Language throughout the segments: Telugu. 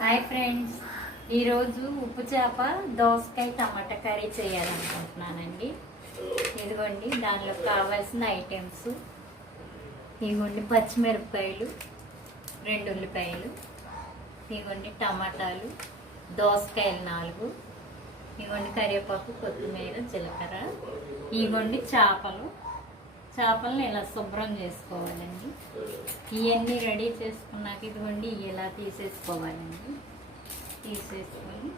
హాయ్ ఫ్రెండ్స్, ఈరోజు ఉప్పు చేప దోసకాయ టమాటా కర్రీ చేయాలనుకుంటున్నానండి. ఇదిగోండి దానిలో కావాల్సిన ఐటమ్స్. ఇదిగోండి పచ్చిమిరపకాయలు, 2 ఉల్లిపాయలు, ఇదిగోండి టమాటాలు, దోసకాయలు 4, ఇదిగోండి కరివేపాకు, కొత్తిమీర, జీలకర్ర, ఇదిగోండి చేపలను ఇలా శుభ్రం చేసుకోవాలండి. ఇవన్నీ రెడీ చేసుకున్నాక ఇదిగోండి ఇలా తీసేసుకోవాలండి. తీసేసుకొని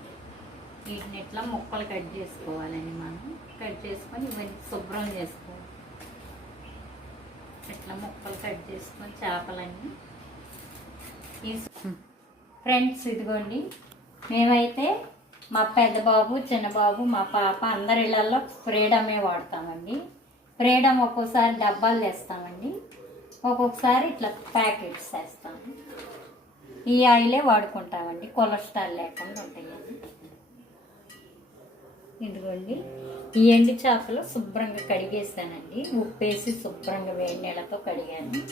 వీటిని ఇట్లా ముక్కలు కట్ చేసుకోవాలండి. మనం కట్ చేసుకొని ఇవన్నీ శుభ్రం చేసుకోవాలి. ఇట్లా ముక్కలు కట్ చేసుకొని చేపలన్నీ ఫ్రెండ్స్, ఇదిగోండి మేమైతే మా పెద్ద బాబు, చిన్న బాబు, మా పాప అందరి ఇళ్లలో ఫ్రీడమే వాడతామండి. ఫ్రీడమ్ ఒక్కోసారి డబ్బాలు తెస్తామండి, ఒక్కొక్కసారి ఇట్లా ప్యాకెట్స్ వేస్తాము. ఈ ఆయిలే వాడుకుంటామండి, కొలెస్ట్రాల్ లేకుండా ఉంటాయండి. ఇదిగోండి ఈ ఎండు చేపలు శుభ్రంగా కడిగేస్తానండి. ఉప్పేసి శుభ్రంగా వేడి నీళ్ళతో కడిగాను.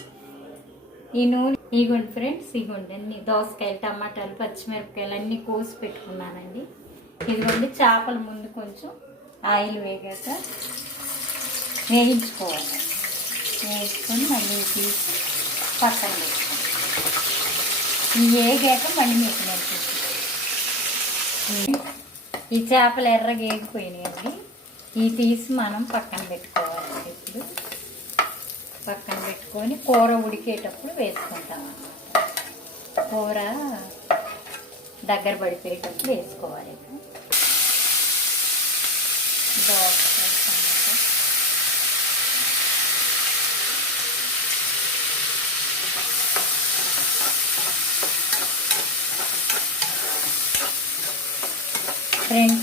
ఈ నూనె ఇగోండి ఫ్రెండ్స్, ఇగోండి అన్ని దోసకాయలు, టమాటాలు, పచ్చిమిరపకాయలు అన్నీ కోసి పెట్టుకున్నానండి. ఇదిగోండి చేపల ముందు కొంచెం ఆయిల్ వేగాక వేయించుకోవాలండి. వేయించుకొని మళ్ళీ తీసి పక్కన పెట్టుకోవాలి. ఇవి వేగాక మళ్ళీ మీకు నేర్పిస్తాను. ఈ చేపలు ఎర్రగా వేగిపోయినాయండి. ఇవి తీసి మనం పక్కన పెట్టుకోవాలండి. ఇప్పుడు పక్కన పెట్టుకొని కూర ఉడికేటప్పుడు వేసుకుంటాం అన్నమాట. కూర దగ్గర పడిపోయేటప్పుడు వేసుకోవాలి. దోసకాయ, టమాటా,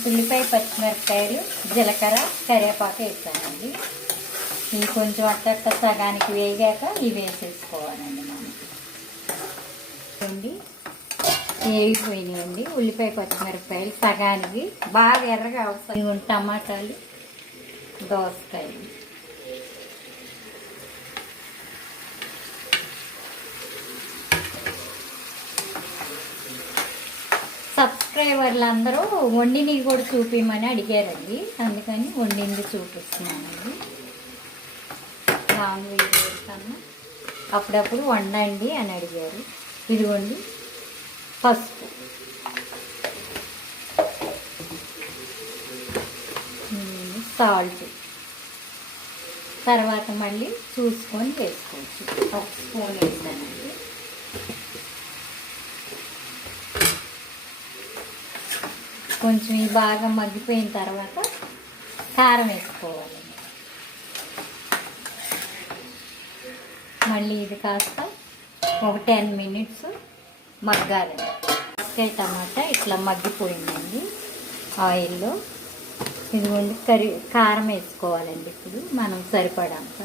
ఉల్లిపాయ, పచ్చిమిరపకాయలు, జీలకర్ర, కరివేపాకు వేసానండి. ఇవి కొంచెం అట్ట సగానికి వేగాక ఇవి వేసేసుకోవాలండి. మనం వేగిపోయినాయండి ఉల్లిపాయ, పచ్చిమిరపకాయలు సగానికి బాగా ఎర్రగా అవసరం. టమాటాలు, దోసకాయలు, సబ్స్క్రైబర్లు అందరూ వండిని కూడా చూపించమని అడిగారండి, అందుకని వండింది చూపిస్తున్నానండి. లాంగ్ వీడియో కన్నా అప్పుడప్పుడు వండండి అని అడిగారు. ఇదిగోండి పసుపు, సాల్ట్, తర్వాత మళ్ళీ చూసుకొని వేసుకోవచ్చు. ఒక స్పూన్ వేసానండి. కొంచెం ఈ బాగా మగ్గిపోయిన తర్వాత కారం వేసుకోవాలి. మళ్ళీ ఇది కాస్త ఒక 10 మినిట్స్ మగ్గాలండి. దోసకాయ టమాటా ఇట్లా మగ్గిపోయిందండి ఆయిల్లో. ఇదిగోండి కారం వేసుకోవాలండి. ఇప్పుడు మనం సరిపడంత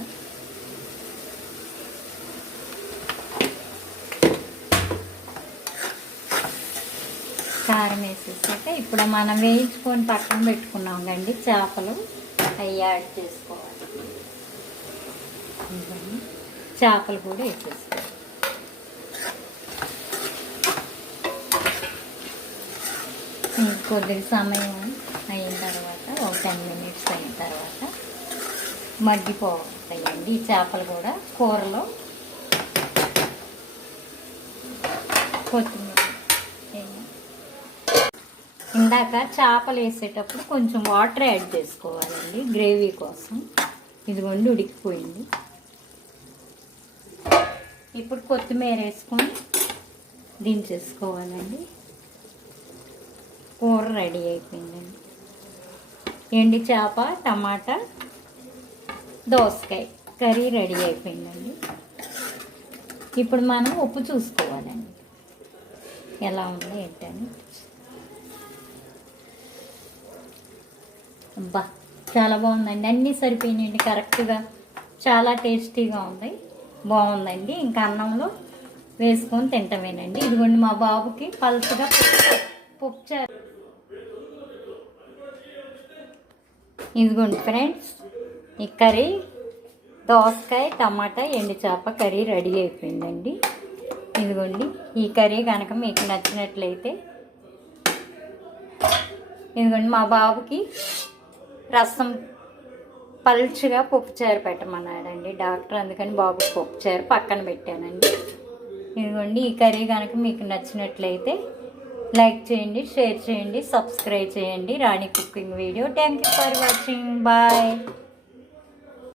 కారం వేసేసాక ఇప్పుడు మనం వేయించుకొని పక్కన పెట్టుకున్నాం కండి చేపలు, అవి యాడ్ చేసుకోవాలి. చేపలు కూడా వేసేసుకోవాలి. కొద్దిగా సమయం అయిన తర్వాత ఒక 10 మినిట్స్ అయిన తర్వాత మగ్గిపోతాయండి ఈ చేపలు కూడా. కూరలో కొత్తిమీర, ఇందాక చేపలు వేసేటప్పుడు కొంచెం వాటర్ యాడ్ చేసుకోవాలండి గ్రేవీ కోసం. ఇదిగోండి ఉడికిపోయింది. ఇప్పుడు కొత్తిమీర వేసుకొని దించేసుకోవాలండి. కూర రెడీ అయిపోయిందండి. ఎండి చేప, టమాటా, దోసకాయ కర్రీ రెడీ అయిపోయిందండి. ఇప్పుడు మనం ఉప్పు చూసుకోవాలండి ఎలా ఉందో ఏంటని. అబ్బా చాలా బాగుందండి, అన్నీ సరిపోయినాయండి కరెక్ట్గా. చాలా టేస్టీగా ఉంది, బాగుందండి. ఇంకా అన్నంలో వేసుకొని తింటామేనండి. ఇదిగోండి మా బాబుకి పల్చగా పప్పుచారు. ఇదిగోండి ఫ్రెండ్స్, ఈ కర్రీ దోసకాయ, టమాటా, ఎండు చేప కర్రీ రెడీ అయిపోయిందండి. ఇదిగోండి ఈ కర్రీ కనుక మీకు నచ్చినట్లయితే ఇదిగోండి మా బాబుకి రసం పల్చగా పప్పుచారు పెట్టమన్నాడండి డాక్టర్, అందుకని బాబుకి పప్పుచారు పక్కన పెట్టానండి. ఇదిగోండి ఈ కర్రీ కనుక మీకు నచ్చినట్లయితే లైక్ చేయండి, షేర్ చేయండి, సబ్స్క్రైబ్ చేయండి. Rani cooking video. Thank you for watching. Bye.